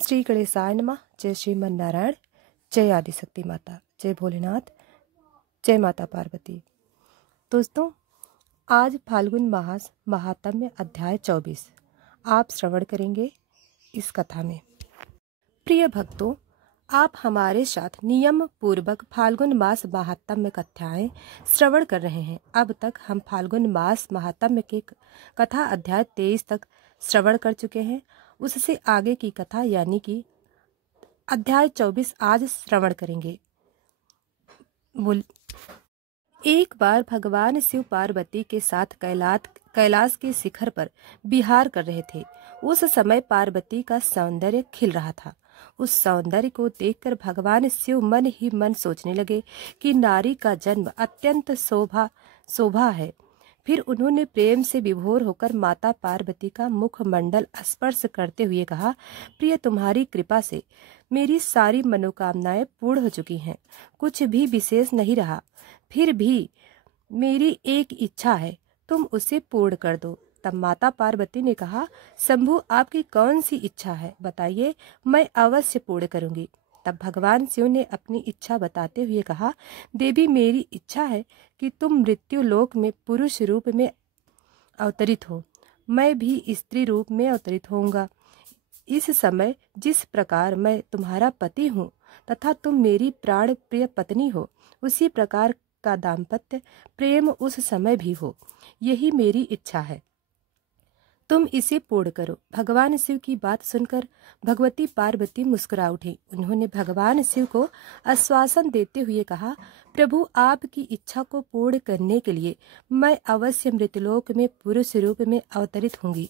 श्री गणेशाय नमः। जय श्रीमन नारायण, जय आदिशक्ति माता, जय भोलेनाथ, जय माता पार्वती। दोस्तों, आज फाल्गुन मास महात्म्य अध्याय 24 आप श्रवण करेंगे इस कथा में। प्रिय भक्तों, आप हमारे साथ नियम पूर्वक फाल्गुन मास महात्म्य कथाएं श्रवण कर रहे हैं। अब तक हम फाल्गुन मास महात्म्य के कथा अध्याय 23 तक श्रवण कर चुके हैं। उससे आगे की कथा यानी कि अध्याय 24 आज श्रवण करेंगे। एक बार भगवान शिव पार्वती के साथ कैलाश के शिखर पर विहार कर रहे थे। उस समय पार्वती का सौंदर्य खिल रहा था। उस सौंदर्य को देखकर भगवान शिव मन ही मन सोचने लगे कि नारी का जन्म अत्यंत शोभा है। फिर उन्होंने प्रेम से विभोर होकर माता पार्वती का मुखमंडल स्पर्श करते हुए कहा, प्रिय, तुम्हारी कृपा से मेरी सारी मनोकामनाएं पूर्ण हो चुकी हैं। कुछ भी विशेष नहीं रहा। फिर भी मेरी एक इच्छा है, तुम उसे पूर्ण कर दो। तब माता पार्वती ने कहा, शंभु, आपकी कौन सी इच्छा है, बताइए, मैं अवश्य पूर्ण करूंगी। तब भगवान शिव ने अपनी इच्छा बताते हुए कहा, देवी, मेरी इच्छा है कि तुम मृत्यु लोक में पुरुष रूप में अवतरित हो। मैं भी स्त्री रूप में अवतरित होऊंगा। इस समय जिस प्रकार मैं तुम्हारा पति हूँ तथा तुम मेरी प्राण प्रिय पत्नी हो, उसी प्रकार का दाम्पत्य प्रेम उस समय भी हो। यही मेरी इच्छा है, तुम इसे पूर्ण करो। भगवान शिव की बात सुनकर भगवती पार्वती मुस्कुरा उठी। उन्होंने भगवान शिव को आश्वासन देते हुए कहा, प्रभु, आपकी इच्छा को पूर्ण करने के लिए मैं अवश्य मृतलोक में पुरुष रूप में अवतरित होंगी।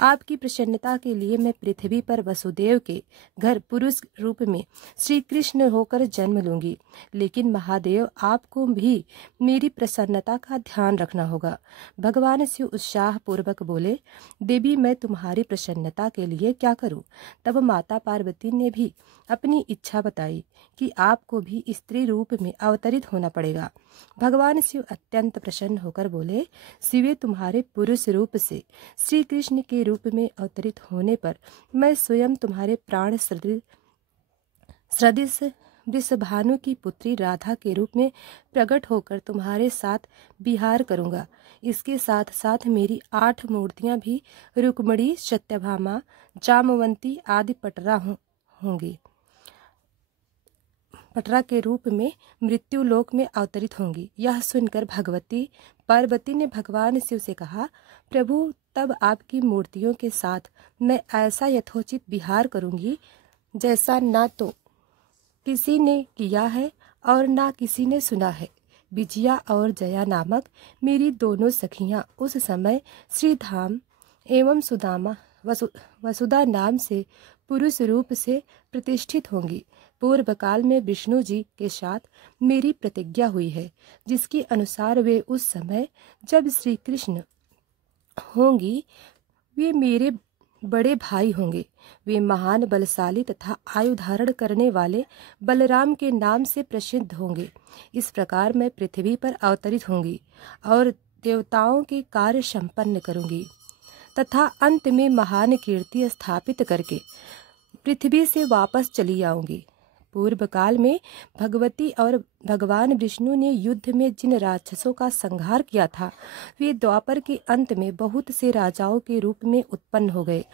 आपकी प्रसन्नता के लिए मैं पृथ्वी पर वसुदेव के घर पुरुष रूप में श्री कृष्ण होकर जन्म लूंगी। लेकिन महादेव, आपको भी मेरी प्रसन्नता का ध्यान रखना होगा। भगवान शिव उत्साह पूर्वक बोले, देवी, मैं तुम्हारी प्रसन्नता के लिए क्या करूं? तब माता पार्वती ने भी अपनी इच्छा बताई कि आपको भी स्त्री रूप में अवतरित होना पड़ेगा। भगवान शिव अत्यंत प्रसन्न होकर बोले, शिवे, तुम्हारे पुरुष रूप से श्री कृष्ण के रूप में अवतरित होने पर मैं स्वयं तुम्हारे प्राण सदृश वृषभानु की पुत्री राधा के रूप में प्रकट होकर तुम्हारे साथ विहार करूंगा। इसके साथ साथ मेरी 8 मूर्तियां भी रुक्मणी, सत्यभामा, जामवंती आदि होंगी। पटरा के रूप में मृत्यु लोक में अवतरित होंगी। यह सुनकर भगवती पार्वती ने भगवान शिव से कहा, प्रभु, तब आपकी मूर्तियों के साथ मैं ऐसा यथोचित विहार करूंगी जैसा ना तो किसी ने किया है और ना किसी ने सुना है। विजया और जया नामक मेरी दोनों सखियां उस समय श्रीधाम एवं वसुधा नाम से पुरुष रूप से प्रतिष्ठित होंगी। पूर्व काल में विष्णु जी के साथ मेरी प्रतिज्ञा हुई है, जिसके अनुसार वे उस समय जब श्री कृष्ण होंगी, वे मेरे बड़े भाई होंगे। वे महान बलशाली तथा आयु धारण करने वाले बलराम के नाम से प्रसिद्ध होंगे। इस प्रकार मैं पृथ्वी पर अवतरित होंगी और देवताओं के कार्य संपन्न करूंगी तथा अंत में महान कीर्ति स्थापित करके पृथ्वी से वापस चली आऊंगी। पूर्व काल में भगवती और भगवान विष्णु ने युद्ध में जिन राक्षसों का संहार किया था, वे द्वापर के अंत में बहुत से राजाओं के रूप में उत्पन्न हो गए।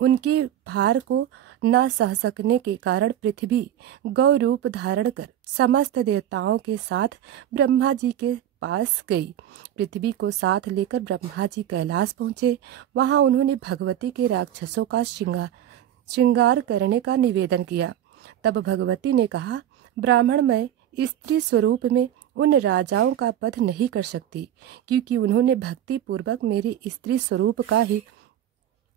उनके भार को न सह सकने के कारण पृथ्वी गौ रूप धारण कर समस्त देवताओं के साथ ब्रह्मा जी के पास गई। पृथ्वी को साथ लेकर ब्रह्मा जी कैलाश पहुँचे। वहाँ उन्होंने भगवती के राक्षसों का श्रृंगार करने का निवेदन किया। तब भगवती ने कहा, ब्राह्मण, मैं स्त्री स्वरूप में उन राजाओं का वध नहीं कर सकती, क्योंकि उन्होंने भक्ति पूर्वक मेरे स्त्री स्वरूप का ही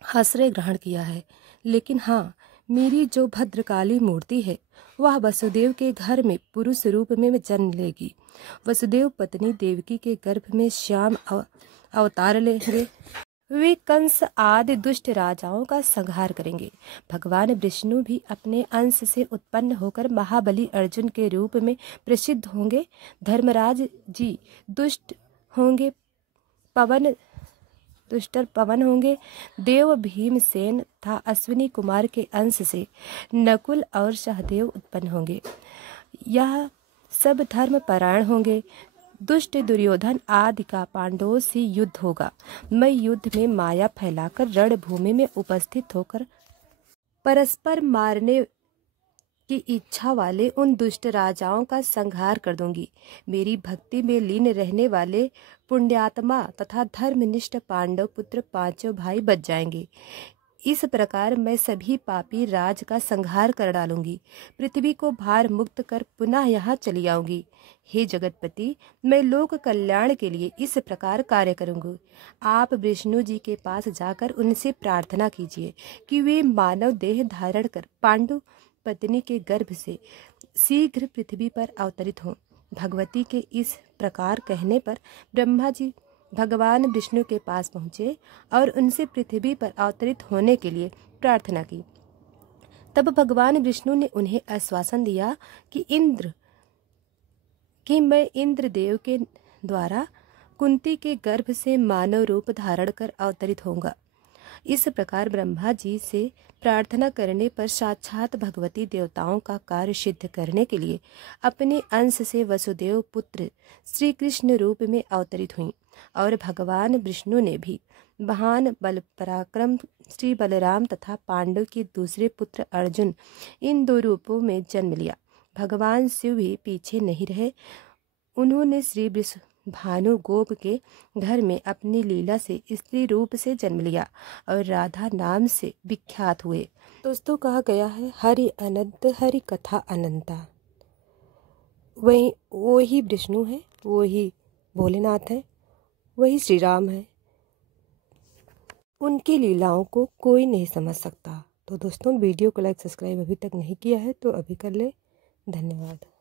आश्रय ग्रहण किया है। लेकिन हाँ, मेरी जो भद्रकाली मूर्ति है, वह वसुदेव के घर में पुरुष रूप में जन्म लेगी। वसुदेव पत्नी देवकी के गर्भ में श्याम अवतार लेंगे। वे कंस आदि दुष्ट राजाओं का संहार करेंगे। भगवान विष्णु भी अपने अंश से उत्पन्न होकर महाबली अर्जुन के रूप में प्रसिद्ध होंगे। धर्मराज जी दुष्ट होंगे। पवन दुष्टर पवन होंगे। देव भीमसेन तथा अश्विनी कुमार के अंश से नकुल और सहदेव उत्पन्न होंगे। यह सब धर्म परायण होंगे। दुष्ट दुर्योधन आदि का पांडवों से युद्ध होगा। मैं युद्ध में माया फैलाकर रणभूमि में उपस्थित होकर परस्पर मारने की इच्छा वाले उन दुष्ट राजाओं का संहार कर दूंगी। मेरी भक्ति में लीन रहने वाले पुण्यात्मा तथा धर्मनिष्ठ पांडव पुत्र पांचों भाई बच जाएंगे। इस प्रकार मैं सभी पापी राज का संहार कर डालूंगी। पृथ्वी को भार मुक्त कर पुनः यहाँ चली आऊंगी। हे जगतपति, मैं लोक कल्याण के लिए इस प्रकार कार्य करूंगी। आप विष्णु जी के पास जाकर उनसे प्रार्थना कीजिए कि वे मानव देह धारण कर पांडु पत्नी के गर्भ से शीघ्र पृथ्वी पर अवतरित हों। भगवती के इस प्रकार कहने पर ब्रह्मा जी भगवान विष्णु के पास पहुँचे और उनसे पृथ्वी पर अवतरित होने के लिए प्रार्थना की। तब भगवान विष्णु ने उन्हें आश्वासन दिया कि मैं इंद्रदेव के द्वारा कुंती के गर्भ से मानव रूप धारण कर अवतरित होऊंगा। इस प्रकार ब्रह्मा जी से प्रार्थना करने पर साक्षात भगवती देवताओं का कार्य सिद्ध करने के लिए अपने अंश से वसुदेव पुत्र श्री कृष्ण रूप में अवतरित हुई और भगवान विष्णु ने भी महान बल पराक्रम श्री बलराम तथा पांडव के दूसरे पुत्र अर्जुन इन दो रूपों में जन्म लिया। भगवान शिव भी पीछे नहीं रहे। उन्होंने श्री भानु गोप के घर में अपनी लीला से स्त्री रूप से जन्म लिया और राधा नाम से विख्यात हुए। दोस्तों, कहा गया है हरि अनंत हरि कथा अनंता। वही विष्णु है, वही भोलेनाथ है, वही श्री राम है। उनकी लीलाओं को कोई नहीं समझ सकता। तो दोस्तों, वीडियो को लाइक सब्सक्राइब अभी तक नहीं किया है तो अभी कर ले। धन्यवाद।